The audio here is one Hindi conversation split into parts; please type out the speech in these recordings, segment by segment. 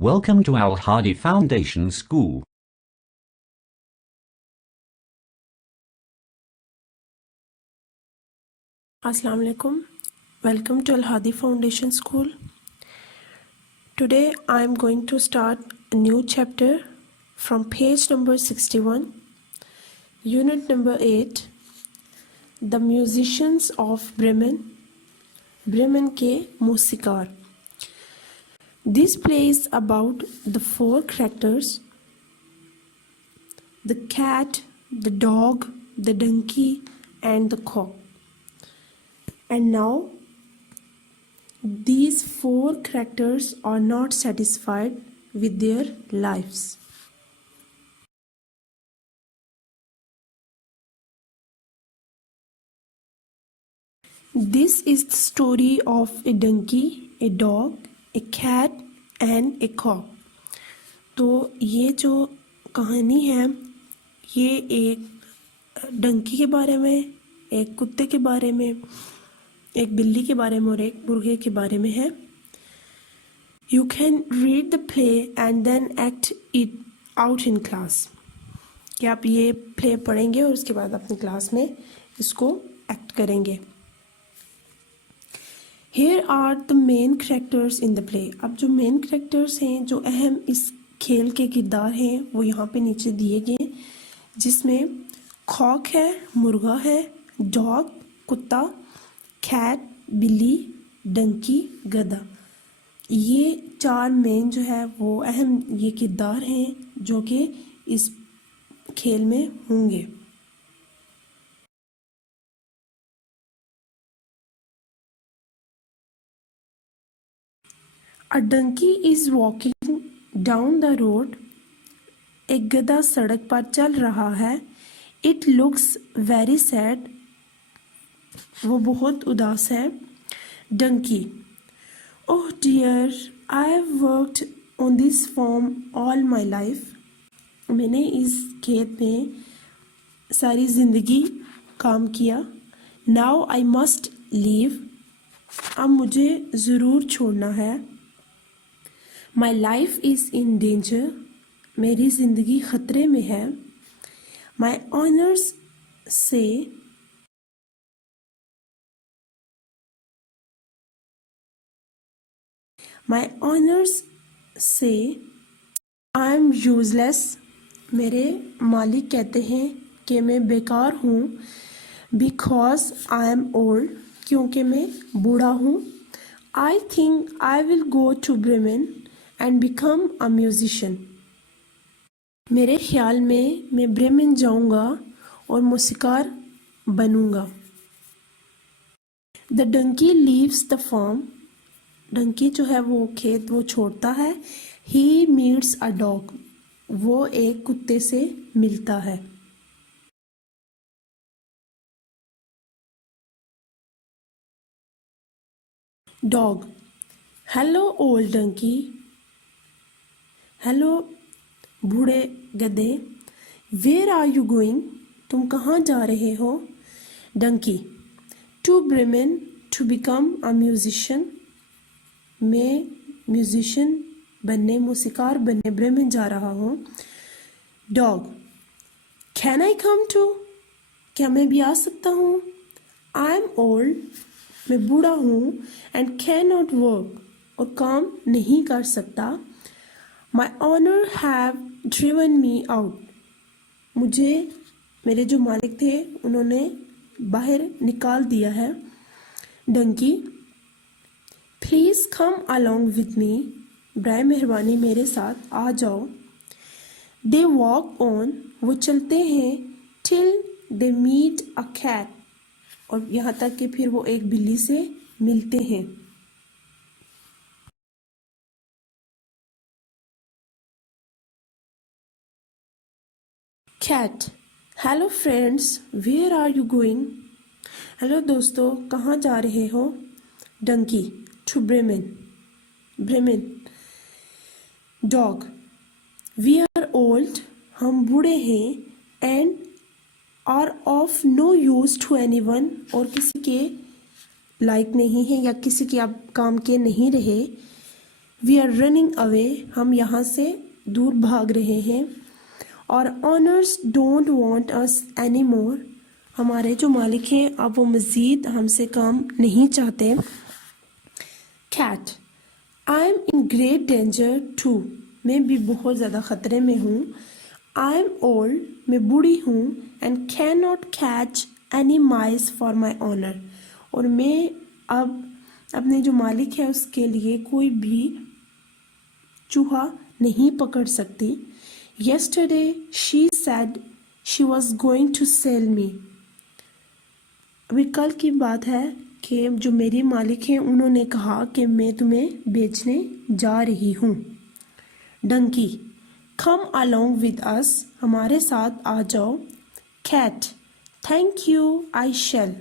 Welcome to Al Hadi Foundation School. Assalamu alaikum. Welcome to Al Hadi Foundation School. Today I am going to start a new chapter from page number 61, unit number 8, The Musicians of Bremen, Bremen के मूसिकार. This play is about the four characters, the cat, the dog, the donkey, and the cock. And now, these four characters are not satisfied with their lives. This is the story of a donkey, a dog, a cat and a cock. तो ये जो कहानी है ये एक डंकी के बारे में, एक कुत्ते के बारे में, एक बिल्ली के बारे में और एक मुर्गे के बारे में है. You can read the play and then act it out in class. कि आप ये प्ले पढ़ेंगे और उसके बाद अपनी क्लास में इसको एक्ट करेंगे. Here are the main characters in the play. अब जो मेन कैरेक्टर्स हैं, जो अहम इस खेल के किरदार हैं, वो यहाँ पे नीचे दिए गए, जिसमें कॉक है, मुर्गा है, डॉग कुत्ता, कैट बिल्ली, डंकी गधा. ये चार मेन जो है वो अहम ये किरदार हैं जो कि इस खेल में होंगे. A donkey is walking down the road. एक गधा सड़क पर चल रहा है. It looks very sad. वो बहुत उदास है. Donkey. Oh dear, I have worked on this farm all my life. मैंने इस खेत में सारी जिंदगी काम किया. Now I must leave. अब मुझे ज़रूर छोड़ना है. My life is in danger. मेरी ज़िंदगी ख़तरे में है. My owners say I am useless. मेरे मालिक कहते हैं कि मैं बेकार हूँ. Because I am old. क्योंकि मैं बूढ़ा हूँ. I think I will go to Bremen and become a musician. मेरे ख्याल में मैं ब्रेमेन जाऊंगा और मूसिकार बनूंगा. The donkey leaves the farm. Dunki जो है वो खेत वो छोड़ता है. He meets a dog. वो एक कुत्ते से मिलता है. Dog. Hello old donkey. हेलो बूढ़े गधे. Where are you going. तुम कहाँ जा रहे हो. Donkey. To Bremen to become a musician. मैं म्यूजिशियन बनने मूसिकार बनने ब्रेमेन जा रहा हूँ. Dog. Can I come too. क्या मैं भी आ सकता हूँ. I am old. मैं बूढ़ा हूँ. And can not work. और काम नहीं कर सकता. My owner have driven me out. मुझे मेरे जो मालिक थे उन्होंने बाहर निकाल दिया है. Dunki. Please come along with me. बराए मेहरबानी मेरे साथ आ जाओ. They walk on. वो चलते हैं till they meet a cat. और यहाँ तक कि फिर वो एक बिल्ली से मिलते हैं. Cat. Hello friends, where are you going? Hello दोस्तों कहाँ जा रहे हो. Donkey. To Bremen. Bremen. Dog. We are old. हम बूढ़े हैं. And are of no use to anyone. और किसी के लायक नहीं है या किसी के अब काम के नहीं रहे. वी आर रनिंग अवे, हम यहाँ से दूर भाग रहे हैं। और honours don't want us any more, हमारे जो मालिक हैं अब वो मज़ीद हमसे काम नहीं चाहते। Cat, I am in great danger too, मैं भी बहुत ज़्यादा ख़तरे में हूँ। आई एम ओल्ड, मैं बूढ़ी हूँ। And can not catch any mice for my owner, और मैं अब अपने जो मालिक है उसके लिए कोई भी चूहा नहीं पकड़ सकती। Yesterday she said she was going to sell me, अभी कल की बात है कि जो मेरी मालिक हैं उन्होंने कहा कि मैं तुम्हें बेचने जा रही हूँ। Donkey, come along with us, हमारे साथ आ जाओ। Cat, thank you I shall,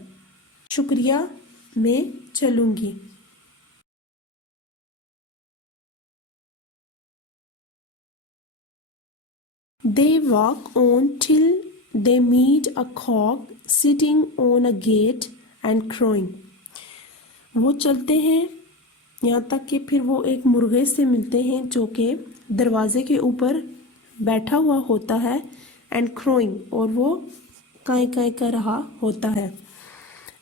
शुक्रिया मैं चलूँगी। They walk on till they meet a cock sitting on a gate and crowing. वो चलते हैं यहाँ तक कि फिर वो एक मुर्गे से मिलते हैं जो कि दरवाजे के ऊपर बैठा हुआ होता है, एंड क्रोइंग, और वो काई काई कर रहा होता है।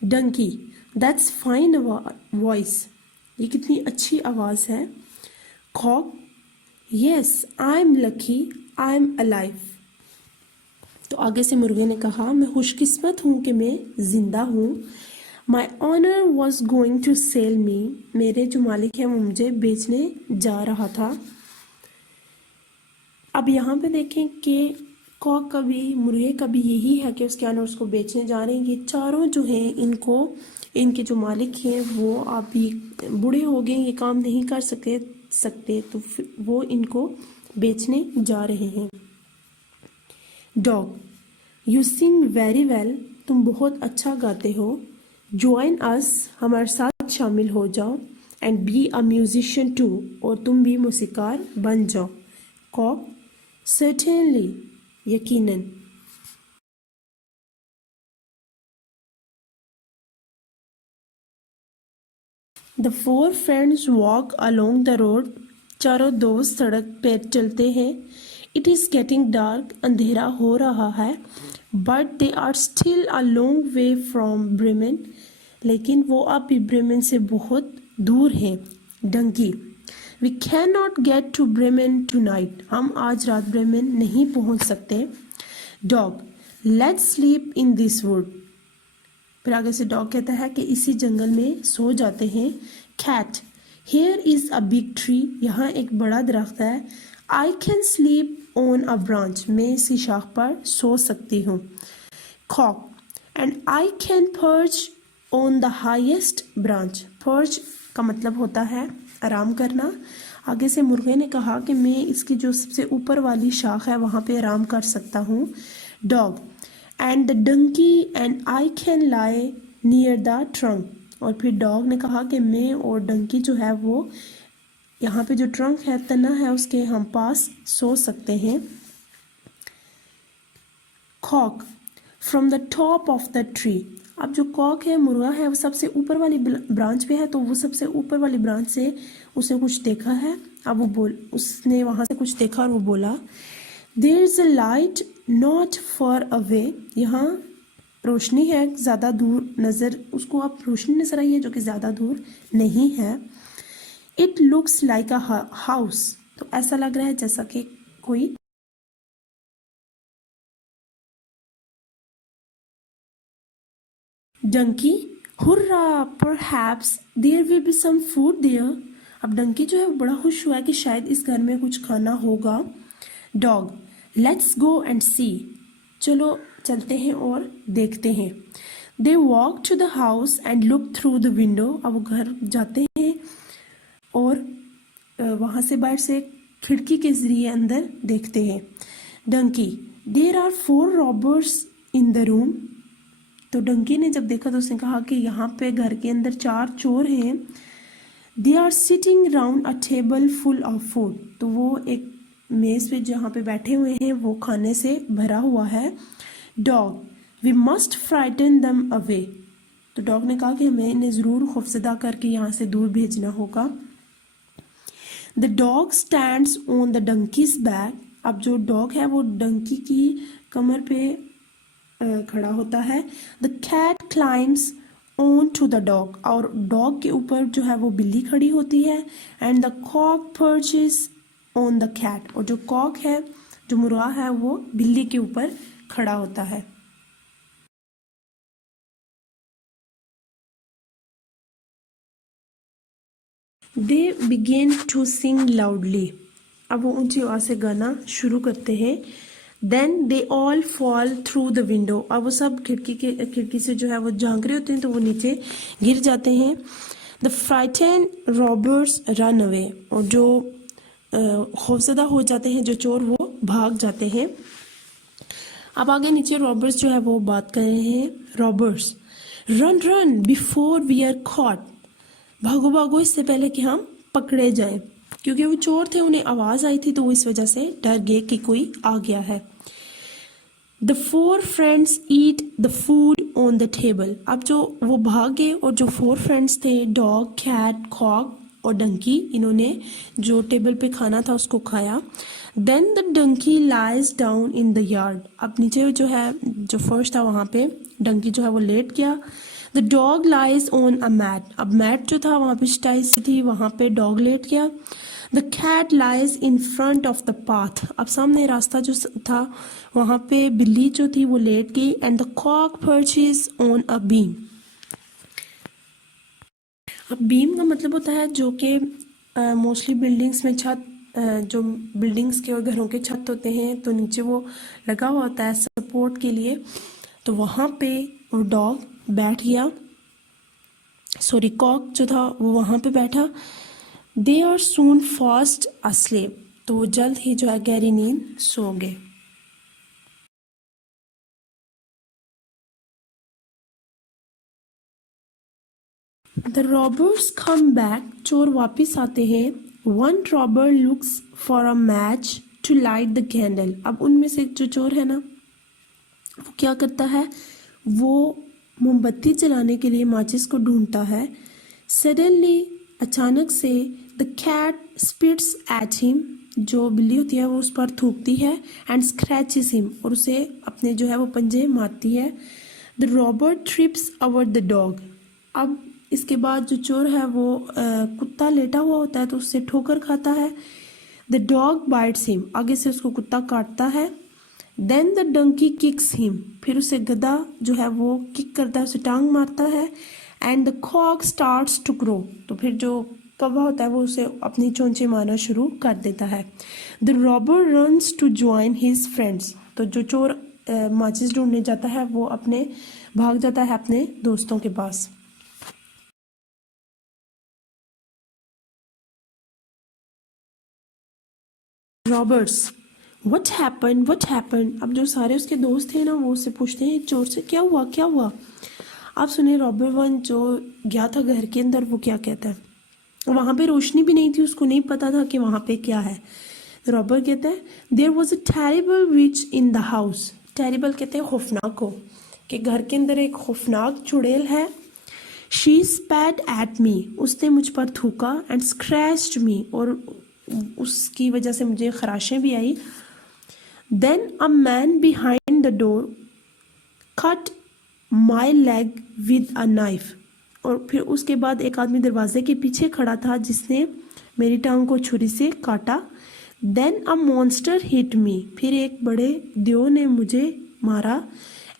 डंकी, दैट्स फाइन वॉइस, ये कितनी अच्छी आवाज़ है। Cock, yes I am lucky I am alive, तो आगे से मुर्गे ने कहा मैं खुशकिस्मत हूँ कि मैं ज़िंदा हूँ। My owner was going to sell me, मेरे जो मालिक है वो मुझे बेचने जा रहा था। अब यहाँ पे देखें कि कॉक का भी मुर्गे का भी यही है कि उसके ऑनर उसको बेचने जा रहे हैं। ये चारों जो हैं इनको, इनके जो मालिक हैं वो अभी बूढ़े हो गए, ये काम नहीं कर सकते तो फिर वो इनको बेचने जा रहे हैं। Dog, you sing very well, तुम बहुत अच्छा गाते हो। ज्वाइन अस, हमारे साथ शामिल हो जाओ। And be a musician too, और तुम भी मौसीकार बन जाओ। कॉक, सर्टेनली, यकीनन। The four friends walk along the road, चारों दोस्त सड़क पर चलते हैं। इट इज़ गेटिंग डार्क, अंधेरा हो रहा है। But they are still a long way from Bremen, लेकिन वो अब भी ब्रेमेन से बहुत दूर हैं। Donkey, we can not get to Bremen tonight, हम आज रात ब्रेमेन नहीं पहुंच सकते। Dog, let's sleep in this wood, फिर आगे से डॉग कहता है कि इसी जंगल में सो जाते हैं। Cat, here is a big tree, यहाँ एक बड़ा दरख्त है। I can sleep on a branch, मैं इसी शाख पर सो सकती हूँ। Cock, and I can perch on the highest branch, perch का मतलब होता है आराम करना। आगे से मुर्गे ने कहा कि मैं इसकी जो सबसे ऊपर वाली शाख है वहाँ पे आराम कर सकता हूँ। Dog, and the donkey and I can lie near the trunk, और फिर डॉग ने कहा कि मैं और डंकी जो है वो यहाँ पे जो ट्रंक है, तना है, उसके हम पास सो सकते हैं। Cock, from the top of the tree, अब जो कॉक है मुर्गा है वो सबसे ऊपर वाली ब्रांच पे है, तो वो सबसे ऊपर वाली ब्रांच से उसने कुछ देखा है। अब वो उसने वहाँ से कुछ देखा और वो बोला there is a light not far away, यहाँ रोशनी है ज़्यादा दूर नज़र, उसको अब रोशनी नज़र आई है जो कि ज़्यादा दूर नहीं है। It looks like a house, तो ऐसा लग रहा है जैसा कि कोई। Donkey, hurrah, perhaps there will be some food there, अब डंकी जो है वो बड़ा खुश हुआ है कि शायद इस घर में कुछ खाना होगा। Dog, let's go and see, चलो चलते हैं और देखते हैं। They walk to the house and look through the window, अब वो घर जाते हैं और वहाँ से बाहर से खिड़की के ज़रिए अंदर देखते हैं। Donkey, there are 4 robbers in the room, तो डंकी ने जब देखा तो उसने कहा कि यहाँ पे घर के अंदर 4 चोर हैं। They are sitting round a table full of food, तो वो एक मेज़ पे जहाँ पे बैठे हुए हैं वो खाने से भरा हुआ है। Dog, we must frighten them away, तो डॉग ने कहा कि हमें इन्हें ज़रूर खौफजदा करके यहाँ से दूर भेजना होगा। The dog stands on the donkeys back. अब जो डॉग है वो डंकी की कमर पे खड़ा होता है। The cat climbs on to the dog, और डॉग के ऊपर जो है वो बिल्ली खड़ी होती है। And the cock perches on the cat, और जो कॉक है, जो मुर्गा है, वो बिल्ली के ऊपर खड़ा होता है। They begin to sing loudly. अब वो ऊंची आवाज से गाना शुरू करते हैं। Then they all fall through the window. अब वो सब खिड़की से जो है वो झांक रहे होते हैं, तो वो नीचे गिर जाते हैं। The frighten robbers run away, और जो खौफजदा हो जाते हैं जो चोर, वो भाग जाते हैं। अब आगे नीचे रॉबर्स जो है वो बात कर रहे हैं। Robbers, run run before we are caught. भागो भागो इससे पहले कि हम पकड़े जाएं। क्योंकि वो चोर थे, उन्हें आवाज आई थी, तो वो इस वजह से डर गए कि कोई आ गया है। The four friends eat the food on the table. अब जो वो भाग गए, और जो फोर फ्रेंड्स थे, डॉग, कैट, कॉक और डंकी, इन्होंने जो टेबल पे खाना था उसको खाया। Then the donkey lies down in the yard. अब नीचे जो है, जो फर्श था वहां पे डंकी जो है वो लेट गया। The dog lies on a mat. अब मैट जो था वहां पे चटाई सी थी, वहां पे डॉग लेट गया। The cat lies in front of the path. अब सामने रास्ता जो था वहां पे बिल्ली जो थी वो लेट गई। And the cock perches on a beam. अब बीम का मतलब होता है जो कि मोस्टली बिल्डिंग्स में छत, जो बिल्डिंग्स के और घरों के छत होते हैं, तो नीचे वो लगा हुआ होता है सपोर्ट के लिए। तो वहां पे वो डॉग बैठ गया, सॉरी कॉक जो था वो वहां पे बैठा। They are soon fast asleep. तो वो जल्द ही जो है गहरी नींद सो गए। The robbers come back. चोर वापिस आते हैं। One robber looks for a match to light the candle. अब उनमें से जो चोर है ना, वो क्या करता है, वो मोमबत्ती जलाने के लिए माचिस को ढूंढता है। सडनली, अचानक से, the cat spits at him. जो बिल्ली होती है वो उस पर थूकती है। एंड स्क्रैचेस हिम, और उसे अपने जो है वो पंजे मारती है। The robber trips over the dog. अब इसके बाद जो चोर है वो कुत्ता लेटा हुआ होता है, तो उससे ठोकर खाता है। The dog bites him. आगे से उसको कुत्ता काटता है। Then the donkey kicks him. फिर उसे गधा जो है वो किक करता है, उसे टांग मारता है। And the cock starts to crow. तो फिर जो कौवा होता है वो उसे अपनी चोंचे मारना शुरू कर देता है। The robber runs to join his friends. तो जो चोर माचिस ढूंढने जाता है वो भाग जाता है अपने दोस्तों के पास। Roberts, what happen. अब जो सारे उसके दोस्त थे ना, वो उससे पूछते हैं चोर से, क्या हुआ क्या हुआ। आप सुने रॉबर वन जो गया था घर के अंदर, वो क्या कहता है। वहां पे रोशनी भी नहीं थी, उसको नहीं पता था कि वहां पे क्या है। रॉबर कहता है, there was a terrible witch in the house. Terrible कहते हैं खौफनाक को, कि घर के अंदर एक खौफनाक चुड़ैल है। She स्पैट at me. उसने मुझ पर थूका। एंड स्क्रैच्ड मी, और उसकी वजह से मुझे खराशें भी आई। Then a man behind the door cut my leg with a knife. और फिर उसके बाद एक आदमी दरवाजे के पीछे खड़ा था जिसने मेरी टांग को छुरी से काटा। Then a monster hit me. फिर एक बड़े देव ने मुझे मारा।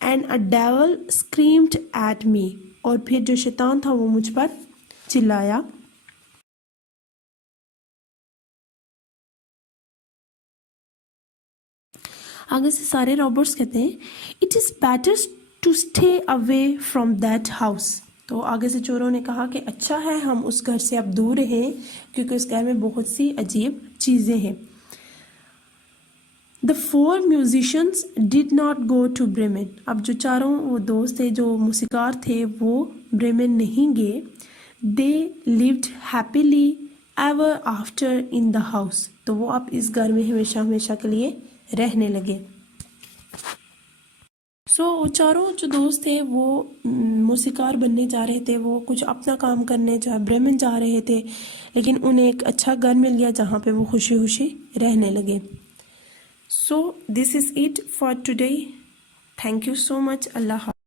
And a devil screamed at me. और फिर जो शैतान था वो मुझ पर चिल्लाया। आगे से सारे रॉबर्ट्स कहते हैं, it is better to stay away from that house. तो आगे से चोरों ने कहा कि अच्छा है हम उस घर से अब दूर रहें, क्योंकि उस घर में बहुत सी अजीब चीजें हैं। The four musicians did not go to Bremen. अब जो चारों वो दोस्त थे जो मूसीकार थे वो ब्रेमेन नहीं गए। They lived happily ever after in the house. तो वो अब इस घर में हमेशा हमेशा के लिए रहने लगे। वो चारों जो दोस्त थे वो मौसीकार बनने जा रहे थे, वो कुछ अपना काम करने ब्रेमेन जा रहे थे, लेकिन उन्हें एक अच्छा घर मिल गया जहाँ पे वो खुशी खुशी रहने लगे। So this is it for today. Thank you so much. Allah